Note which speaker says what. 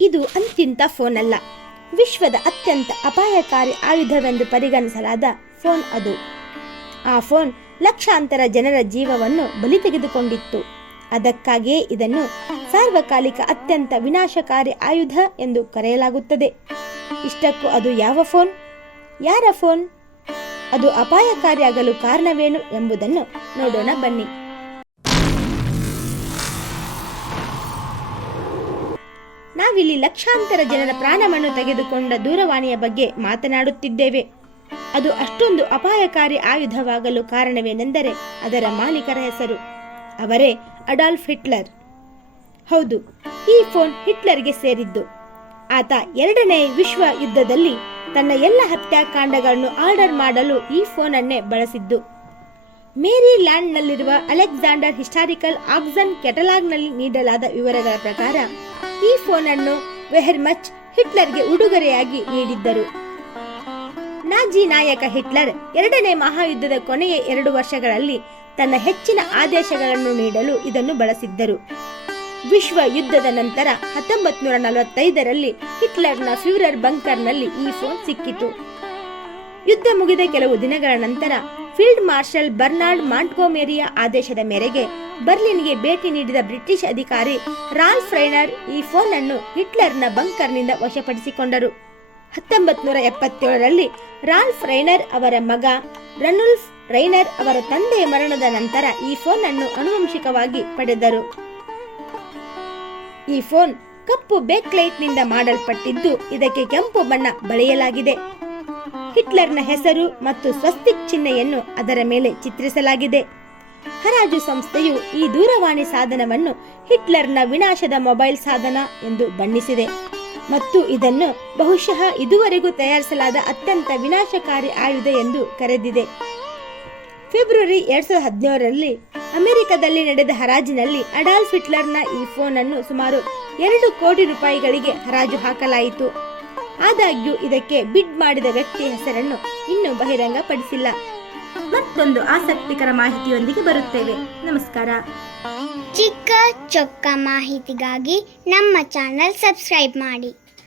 Speaker 1: ಇದು ಅಂತಿಂತ ಫೋನ್ ಅಲ್ಲ. ವಿಶ್ವದ ಅತ್ಯಂತ ಅಪಾಯಕಾರಿ ಆಯುಧವೆಂದು ಪರಿಗಣಿಸಲಾದ ಫೋನ್ ಅದು. ಆ ಫೋನ್ ಲಕ್ಷಾಂತರ ಜನರ ಜೀವವನ್ನು ಬಲಿ ತೆಗೆದುಕೊಂಡಿತ್ತು. ಅದಕ್ಕಾಗಿಯೇ ಇದನ್ನು ಸಾರ್ವಕಾಲಿಕ ಅತ್ಯಂತ ವಿನಾಶಕಾರಿ ಆಯುಧ ಎಂದು ಕರೆಯಲಾಗುತ್ತದೆ. ಇಷ್ಟಕ್ಕೂ ಅದು ಯಾವ ಫೋನ್ ಯಾರ ಫೋನ್ ಅದು ಅಪಾಯಕಾರಿಯಾಗಲು ಕಾರಣವೇನು ಎಂಬುದನ್ನು ನೋಡೋಣ ಬನ್ನಿ. ನಾವಿಲ್ಲಿ ಲಕ್ಷಾಂತರ ಜನರ ಪ್ರಾಣವನ್ನು ತೆಗೆದುಕೊಂಡ ದೂರವಾಣಿಯ ಬಗ್ಗೆ ಮಾತನಾಡುತ್ತಿದ್ದೇವೆ. ಅದು ಅಷ್ಟೊಂದು ಅಪಾಯಕಾರಿ ಆಯುಧವಾಗಲು ಕಾರಣವೇನೆಂದರೆ ಅದರ ಮಾಲೀಕರ ಹೆಸರು. ಅವರೇ ಅಡಾಲ್ಫ್ ಹಿಟ್ಲರ್. ಹೌದು, ಈ ಫೋನ್ ಹಿಟ್ಲರ್ಗೆ ಸೇರಿದ್ದು. ಆತ ಎರಡನೇ ವಿಶ್ವ ಯುದ್ಧದಲ್ಲಿ ತನ್ನ ಎಲ್ಲ ಹತ್ಯಾಕಾಂಡಗಳನ್ನು ಆರ್ಡರ್ ಮಾಡಲು ಈ ಫೋನನ್ನೇ ಬಳಸಿದ್ದು. ಮೇರಿ ಲ್ಯಾಂಡ್ನಲ್ಲಿರುವ ಅಲೆಕ್ಸಾಂಡರ್ ಹಿಸ್ಟಾರಿಕಲ್ ಆಕ್ಸನ್ ಕೆಟಲಾಗ್ನಲ್ಲಿ ನೀಡಲಾದ ವಿವರಗಳ ಪ್ರಕಾರ, ಈ ಫೋನನ್ನು ವೆಹರ್ಮಚ್ ಹಿಟ್ಲರ್ಗೆ ಉಡುಗೊರೆಯಾಗಿ ನೀಡಿದ್ದರು. ನಾಜಿ ನಾಯಕ ಹಿಟ್ಲರ್ ಎರಡನೇ ಮಹಾಯುದ್ಧದ ಕೊನೆಯ ಎರಡು ವರ್ಷಗಳಲ್ಲಿ ತನ್ನ ಹೆಚ್ಚಿನ ಆದೇಶಗಳನ್ನು ನೀಡಲು ಇದನ್ನು ಬಳಸಿದ್ದರು. ವಿಶ್ವ ಯುದ್ಧದ ನಂತರ ಹತ್ತೊಂಬತ್ತು ನೂರ ನಲವತ್ತೈದರಲ್ಲಿ ಹಿಟ್ಲರ್ನ ಫ್ಯೂರರ್ ಬಂಕರ್ನಲ್ಲಿ ಈ ಫೋನ್ ಸಿಕ್ಕಿತು. ಯುದ್ಧ ಮುಗಿದ ಕೆಲವು ದಿನಗಳ ನಂತರ ಫೀಲ್ಡ್ ಮಾರ್ಷಲ್ ಬರ್ನಾಲ್ಡ್ ಮಾಂಟ್ಗೋಮೆರಿಯ ಆದೇಶದ ಮೇರೆಗೆ ಬರ್ಲಿನ್ಗೆ ಭೇಟಿ ನೀಡಿದ ಬ್ರಿಟಿಷ್ ಅಧಿಕಾರಿ ರಾಲ್ ಫ್ರೈನರ್ ಈ ಫೋನ್ ಅನ್ನು ಹಿಟ್ಲರ್ನ ಬಂಕರ್ನಿಂದ ವಶಪಡಿಸಿಕೊಂಡರು. ಹತ್ತೊಂಬತ್ ನೂರ ಎಪ್ಪತ್ತೇಳರಲ್ಲಿ ರಾಲ್ಫ್ ರೈನರ್ ಅವರ ಮಗ ರನುಲ್ಫ್ ರೈನರ್ ಅವರ ತಂದೆಯ ಮರಣದ ನಂತರ ಈ ಫೋನ್ ಅನ್ನು ಅನುವಂಶಿಕವಾಗಿ ಪಡೆದರು. ಈ ಫೋನ್ ಕಪ್ಪು ಬೇಕ್ಲೈಟ್ನಿಂದ ಮಾಡಲ್ಪಟ್ಟಿದ್ದು ಇದಕ್ಕೆ ಕೆಂಪು ಬಣ್ಣ ಬಳೆಯಲಾಗಿದೆ. ಹಿಟ್ಲರ್ನ ಹೆಸರು ಮತ್ತು ಸ್ವಸ್ತಿಕ್ ಚಿಹ್ನೆಯನ್ನು ಅದರ ಮೇಲೆ ಚಿತ್ರಿಸಲಾಗಿದೆ. ಹರಾಜು ಸಂಸ್ಥೆಯು ಈ ದೂರವಾಣಿ ಸಾಧನವನ್ನು ಹಿಟ್ಲರ್ನ ವಿನಾಶದ ಮೊಬೈಲ್ ಸಾಧನ ಎಂದು ಬಣ್ಣಿಸಿದೆ. ಮತ್ತು ಇದನ್ನು ಬಹುಶಃ ಇದುವರೆಗೂ ತಯಾರಿಸಲಾದ ಅತ್ಯಂತ ವಿನಾಶಕಾರಿ ಆಯುಧ ಎಂದು ಕರೆದಿದೆ. ಫೆಬ್ರವರಿ ಎರಡ್ ಸಾವಿರದ ಹದಿನೇಳರಲ್ಲಿ ಅಮೆರಿಕದಲ್ಲಿ ನಡೆದ ಹರಾಜಿನಲ್ಲಿ ಅಡಾಲ್ಫ್ ಹಿಟ್ಲರ್ನ ಈ ಫೋನ್ ಅನ್ನು ಸುಮಾರು ಎರಡು ಕೋಟಿ ರೂಪಾಯಿಗಳಿಗೆ ಹರಾಜು ಹಾಕಲಾಯಿತು. ಆದಾಗ್ಯೂ ಇದಕ್ಕೆ ಬಿಡ್ ಮಾಡಿದ ವ್ಯಕ್ತಿಯ ಹೆಸರನ್ನು ಇನ್ನೂ ಬಹಿರಂಗಪಡಿಸಿಲ್ಲ. ಮತ್ತೊಂದು ಆಸಕ್ತಿಕರ ಮಾಹಿತಿಯೊಂದಿಗೆ ಬರುತ್ತೇವೆ. ನಮಸ್ಕಾರ.
Speaker 2: ಚಿಕ್ಕ ಚೊಕ್ಕ ಮಾಹಿತಿಗಾಗಿ ನಮ್ಮ ಚಾನಲ್ ಸಬ್ಸ್ಕ್ರೈಬ್ ಮಾಡಿ.